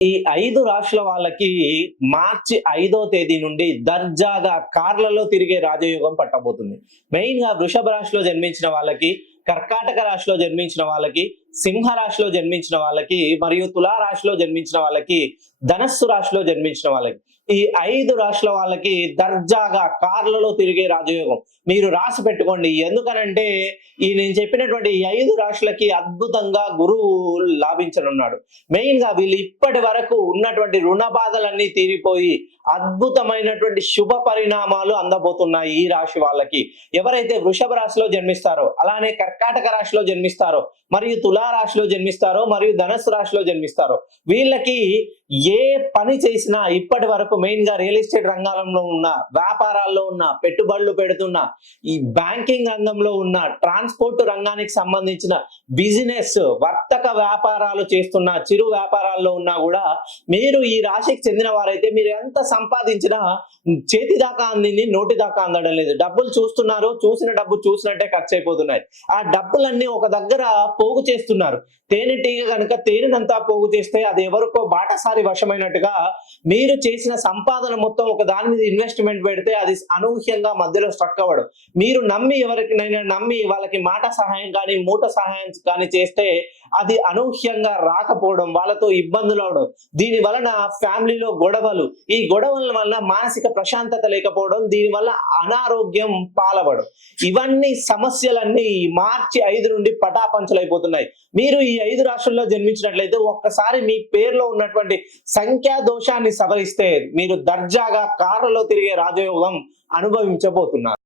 ఈ 5 రాశుల వాళ్ళకి మార్చి 5వ తేదీ నుండి దర్జాగా కార్లలో తిరిగే రాజయోగం పట్టబోతుంది. మెయిన్‌గా వృషభ రాశిలో జన్మించిన వాళ్ళకి, కర్కాటక రాశిలో జన్మించిన వాళ్ళకి, సింహ రాశిలో జన్మించిన వాళ్ళకి, మరియు తులా రాశిలో జన్మించిన వాళ్ళకి, ధనస్సు రాశిలో జన్మించిన వాళ్ళకి. ఈ 5 రాశుల వాళ్ళకి దర్జాగా కార్లలో తిరిగే రాజయోగం. మీరు రాసి పెట్టుకోండి. ఎందుకనంటే నేను చెప్పినటువంటి ఈ 5 రాశులకి అద్భుతంగా గురువు లాభించనున్నాడు. మెయిన్‌గా వీళ్ళు ఇప్పటి వరకు ఉన్నటువంటి రుణ బాధలన్నీ తీరిపోయి అద్భుతమైనటువంటి శుభ పరిణామాలు అందబోతున్నాయి ఈ రాశి వాళ్ళకి. ఎవరైతే వృషభ రాశిలో జన్మిస్తారో, అలానే కర్కాటక రాశిలో జన్మిస్తారో, మరియు తులా రాశిలో జన్మిస్తారో, మరియు ధనస్సు రాశిలో జన్మిస్తారో, వీళ్ళకి ఏ పని చేసినా ఇప్పటి వరకు మెయిన్‌గా రియల్ ఎస్టేట్ రంగాలలో ఉన్న, వ్యాపారాల్లో ఉన్న, పెట్టుబడులు పెడుతున్న, ఈ బ్యాంకింగ్ రంగంలో ఉన్న, ట్రాన్స్‌పోర్ట్ రంగానికి సంబంధించిన బిజినెస్, వర్తక వ్యాపారాలు చేస్తున్న, చిరు వ్యాపారాల్లో ఉన్నా కూడా మీరు ఈ రాశికి చెందిన వారైతే మీరు ఎంత సంపాదించినా చేతి దాకా అందింది నోటి దాకా అందడం లేదు. డబ్బులు చూస్తున్నారు, చూసిన డబ్బు చూసినట్టే ఖర్చు అయిపోతున్నాయి. ఆ డబ్బులన్నీ ఒక దగ్గర పోగు చేస్తున్నారు. తేనెటీగ కనుక తేనెనంతా పోగు చేస్తే అది ఎవరికో బాటసారి వశమైనట్టుగా మీరు చేసిన సంపాదన మొత్తం ఒక దాని మీద ఇన్వెస్ట్మెంట్ పెడితే అది అనూహ్యంగా మధ్యలో స్ట్రక్ అవ్వడం. మీరు నమ్మి ఎవరికైనా నమ్మి వాళ్ళకి మాట సహాయం కానీ, మూట సహాయం కానీ చేస్తే అది అనూహ్యంగా రాకపోవడం, వాళ్ళతో ఇబ్బందులు అవడం, దీని వలన ఫ్యామిలీలో గొడవలు, ఈ గొడవల వలన మానసిక ప్రశాంతత లేకపోవడం, దీని వల్ల అనారోగ్యం పాలవడం, ఇవన్నీ సమస్యలన్నీ మార్చి 5 నుండి పటాపంచలైపోతున్నాయి. మీరు ఈ 5 రాశుల్లో జన్మించినట్లయితే ఒక్కసారి మీ పేరులో ఉన్నటువంటి సంఖ్యా దోషాన్ని సవరిస్తే మీరు దర్జాగా కార్లలో తిరిగే రాజయోగం అనుభవించబోతున్నారు.